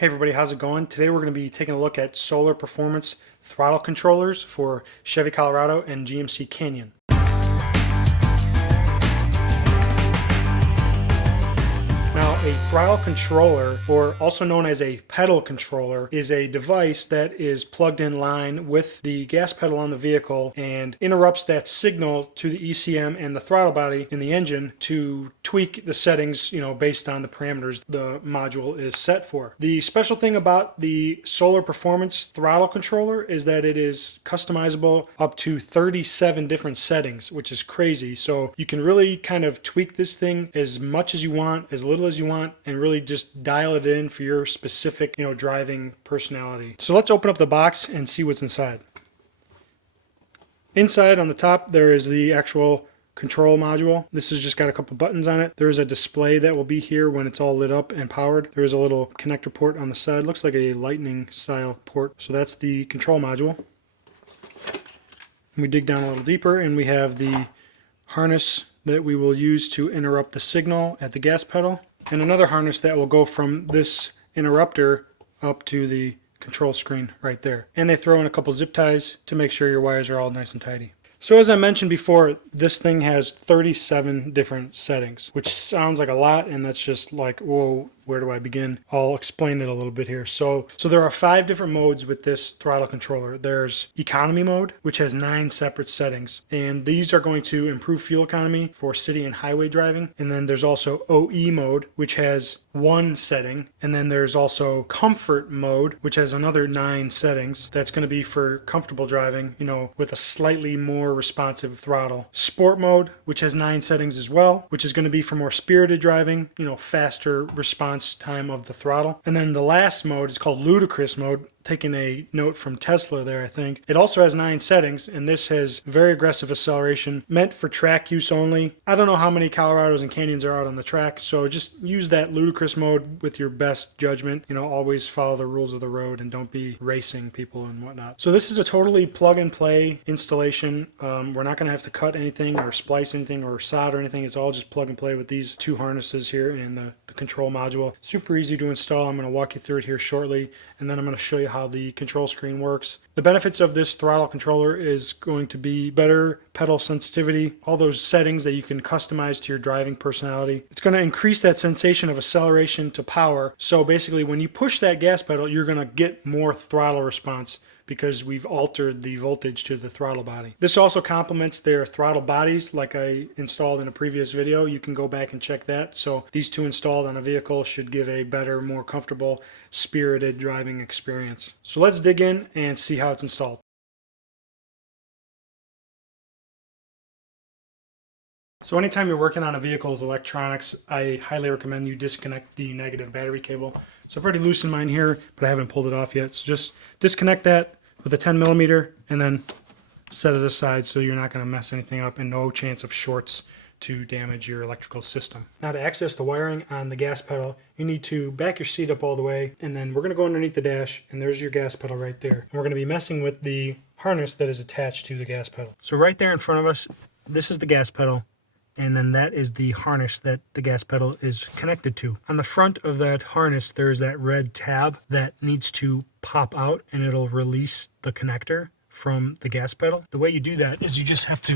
Hey everybody, how's it going? Today we're going to be taking a look at solar performance throttle controllers for Chevy Colorado and GMC Canyon. Now, a throttle controller, or also known as a pedal controller, is a device that is plugged in line with the gas pedal on the vehicle and interrupts that signal to the ECM and the throttle body in the engine to tweak the settings, based on the parameters the module is set for. The special thing about the solar performance throttle controller is that it is customizable up to 37 different settings, which is crazy. So you can really kind of tweak this thing as much as you want, as little as you want, and really just dial it in for your specific, driving personality. So let's open up the box and see what's inside. Inside on the top there is the actual control module. This has just got a couple buttons on it. There is a display that will be here when it's all lit up and powered. There is a little connector port on the side. Looks like a lightning style port. So that's the control module. And we dig down a little deeper and we have the harness that we will use to interrupt the signal at the gas pedal, and another harness that will go from this interrupter up to the control screen right there. And they throw in a couple zip ties to make sure your wires are all nice and tidy. So as I mentioned before, this thing has 37 different settings, which sounds like a lot, and that's just like, whoa, where do I begin? I'll explain it a little bit here. So there are 5 different modes with this throttle controller. There's economy mode, which has 9 separate settings, and these are going to improve fuel economy for city and highway driving. And then there's also OE mode, which has 1 setting, and then there's also comfort mode, which has another 9 settings. That's going to be for comfortable driving, with a slightly more responsive throttle. Sport mode, which has 9 settings as well, which is going to be for more spirited driving, faster response time of the throttle. And then the last mode is called ludicrous mode, taking a note from Tesla there, I think. It also has 9 settings, and this has very aggressive acceleration, meant for track use only. I don't know how many Colorados and Canyons are out on the track, so just use that ludicrous mode with your best judgment. Always follow the rules of the road and don't be racing people and whatnot. So this is a totally plug and play installation. We're not going to have to cut anything or splice anything or solder anything. It's all just plug and play with these 2 harnesses here and the control module. Super easy to install. I'm going to walk you through it here shortly, and then I'm going to show you how the control screen works. The benefits of this throttle controller is going to be better pedal sensitivity, all those settings that you can customize to your driving personality. It's going to increase that sensation of acceleration to power. So basically when you push that gas pedal, you're going to get more throttle response because we've altered the voltage to the throttle body. This also complements their throttle bodies like I installed in a previous video. You can go back and check that. So these 2 installed on a vehicle should give a better, more comfortable, spirited driving experience. So let's dig in and see how it's installed. So anytime you're working on a vehicle's electronics, I highly recommend you disconnect the negative battery cable. So I've already loosened mine here, but I haven't pulled it off yet. So just disconnect that with a 10mm and then set it aside so you're not going to mess anything up and no chance of shorts to damage your electrical system. Now to access the wiring on the gas pedal, you need to back your seat up all the way, and then we're going to go underneath the dash, and there's your gas pedal right there. And we're going to be messing with the harness that is attached to the gas pedal. So right there in front of us, this is the gas pedal, and then that is the harness that the gas pedal is connected to. On the front of that harness, there's that red tab that needs to pop out, and it'll release the connector from the gas pedal. The way you do that is you just have to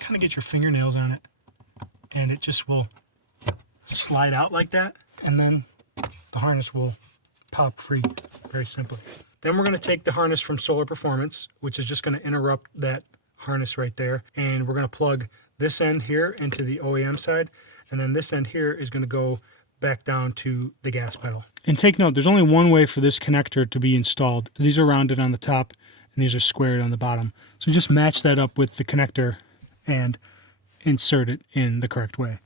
kind of get your fingernails on it, and it just will slide out like that, and then the harness will pop free very simply. Then we're going to take the harness from Solar Performance, which is just going to interrupt that harness right there, and we're going to plug this end here into the OEM side, and then this end here is going to go back down to the gas pedal. And take note, there's only one way for this connector to be installed. These are rounded on the top and these are squared on the bottom. So just match that up with the connector and insert it in the correct way.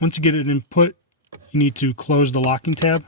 Once you get it in put, you need to close the locking tab.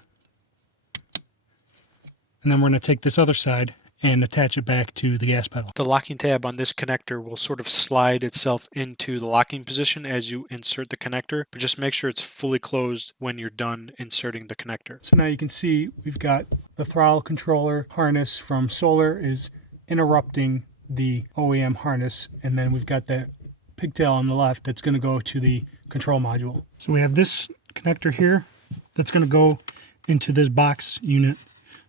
And then we're going to take this other side and attach it back to the gas pedal. The locking tab on this connector will sort of slide itself into the locking position as you insert the connector, but just make sure it's fully closed when you're done inserting the connector. So now you can see we've got the throttle controller harness from Solar is interrupting the OEM harness, and then we've got that pigtail on the left that's going to go to the control module. So we have this connector here that's going to go into this box unit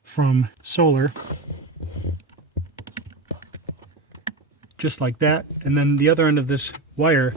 from Solar, just like that. And then the other end of this wire,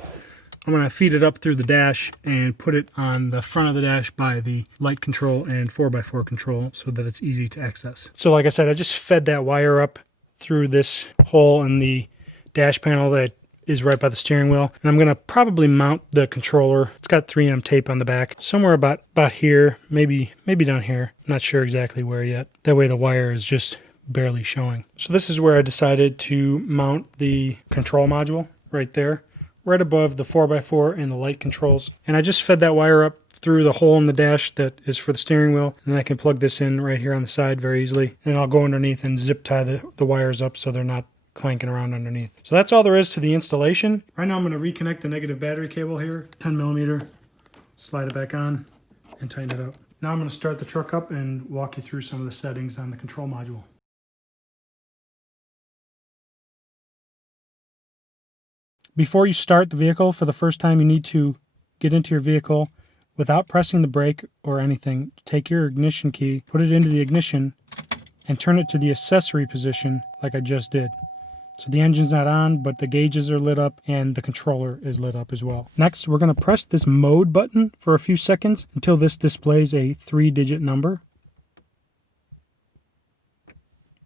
I'm going to feed it up through the dash and put it on the front of the dash by the light control and 4x4 control so that it's easy to access. So like I said, I just fed that wire up through this hole in the dash panel that is right by the steering wheel. And I'm going to probably mount the controller. It's got 3M tape on the back, somewhere about here, maybe down here. I'm not sure exactly where yet. That way the wire is just barely showing. So this is where I decided to mount the control module right there, right above the 4x4 and the light controls. And I just fed that wire up through the hole in the dash that is for the steering wheel, and I can plug this in right here on the side very easily. And I'll go underneath and zip tie the wires up so they're not clanking around underneath. So that's all there is to the installation. Right now I'm going to reconnect the negative battery cable here, 10mm, slide it back on and tighten it up. Now I'm going to start the truck up and walk you through some of the settings on the control module. Before you start the vehicle for the first time, you need to get into your vehicle without pressing the brake or anything. Take your ignition key, put it into the ignition, and turn it to the accessory position like I just did. So the engine's not on, but the gauges are lit up and the controller is lit up as well. Next, we're going to press this mode button for a few seconds until this displays a 3-digit number.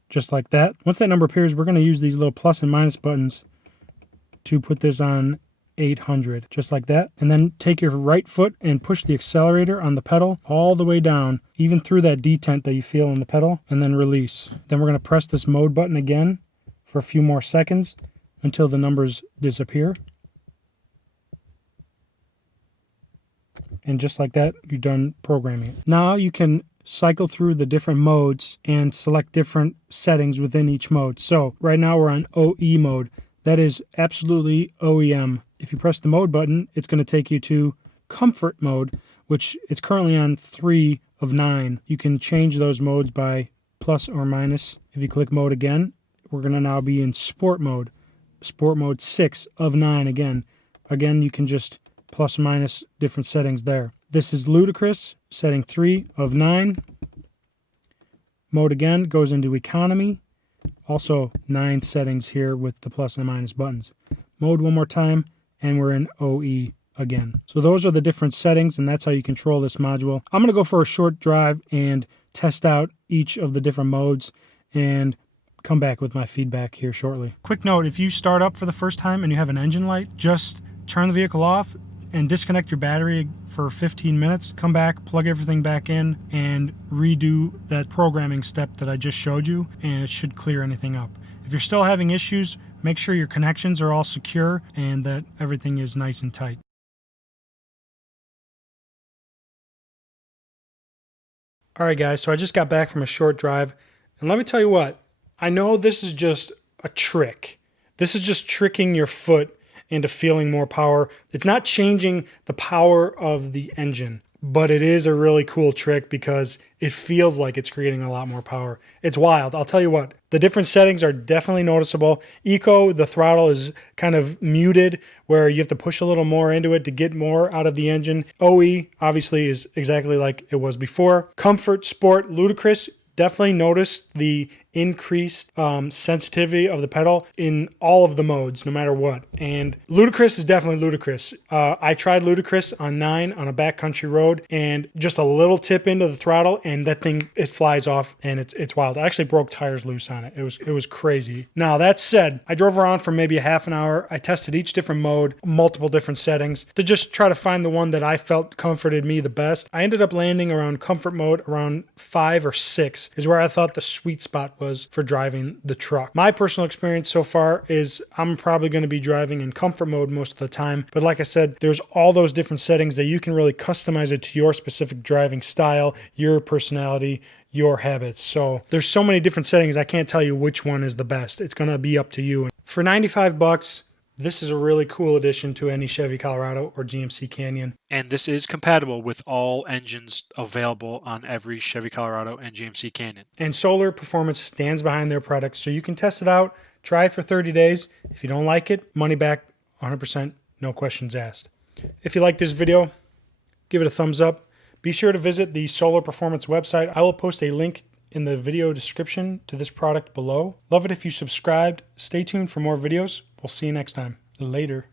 Just like that. Once that number appears, we're going to use these little plus and minus buttons to put this on 800, just like that. And then take your right foot and push the accelerator on the pedal all the way down, even through that detent that you feel in the pedal, and then release. Then we're going to press this mode button again for a few more seconds until the numbers disappear. And just like that, you're done programming it. Now you can cycle through the different modes and select different settings within each mode. So right now we're on OE mode. That is absolutely OEM. If you press the mode button, it's going to take you to comfort mode, which it's currently on 3 of 9. You can change those modes by plus or minus. If you click mode again, we're going to now be in sport mode. Sport mode 6 of 9 again. Again, you can just plus or minus different settings there. This is ludicrous, setting 3 of 9. Mode again goes into economy. Also 9 settings here with the plus and minus buttons. Mode one more time, and we're in OE again. So those are the different settings, and that's how you control this module. I'm going to go for a short drive and test out each of the different modes and come back with my feedback here shortly. Quick note, if you start up for the first time and you have an engine light, just turn the vehicle off and disconnect your battery for 15 minutes. Come back, plug everything back in, and redo that programming step that I just showed you, and it should clear anything up. If you're still having issues, make sure your connections are all secure and that everything is nice and tight. Alright guys, so I just got back from a short drive, and let me tell you what, I know this is just a trick. This is just tricking your foot into feeling more power. It's not changing the power of the engine, but it is a really cool trick because it feels like it's creating a lot more power. It's wild. I'll tell you what, the different settings are definitely noticeable. Eco, the throttle is kind of muted where you have to push a little more into it to get more out of the engine. OE obviously is exactly like it was before. Comfort, sport, ludicrous. Definitely notice the increased sensitivity of the pedal in all of the modes, no matter what. And ludicrous is definitely ludicrous. I tried ludicrous on 9 on a backcountry road, and just a little tip into the throttle, and that thing, it flies off, and it's wild. I actually broke tires loose on it. It was crazy. Now that said, I drove around for maybe a half an hour. I tested each different mode, multiple different settings, to just try to find the one that I felt comforted me the best. I ended up landing around comfort mode around 5 or 6 is where I thought the sweet spot was for driving the truck. My personal experience so far is I'm probably going to be driving in comfort mode most of the time, but like I said, there's all those different settings that you can really customize it to your specific driving style, your personality, your habits. So there's so many different settings, I can't tell you which one is the best. It's going to be up to you. For 95 bucks, this is a really cool addition to any Chevy Colorado or GMC Canyon. And this is compatible with all engines available on every Chevy Colorado and GMC Canyon. And Solar Performance stands behind their products, so you can test it out, Try it for 30 days. If you don't like it, money back, 100%, no questions asked. If you like this video, give it a thumbs up. Be sure to visit the Solar Performance website. I will post a link in the video description to this product below. Love it if you subscribed. Stay tuned for more videos. We'll see you next time. Later.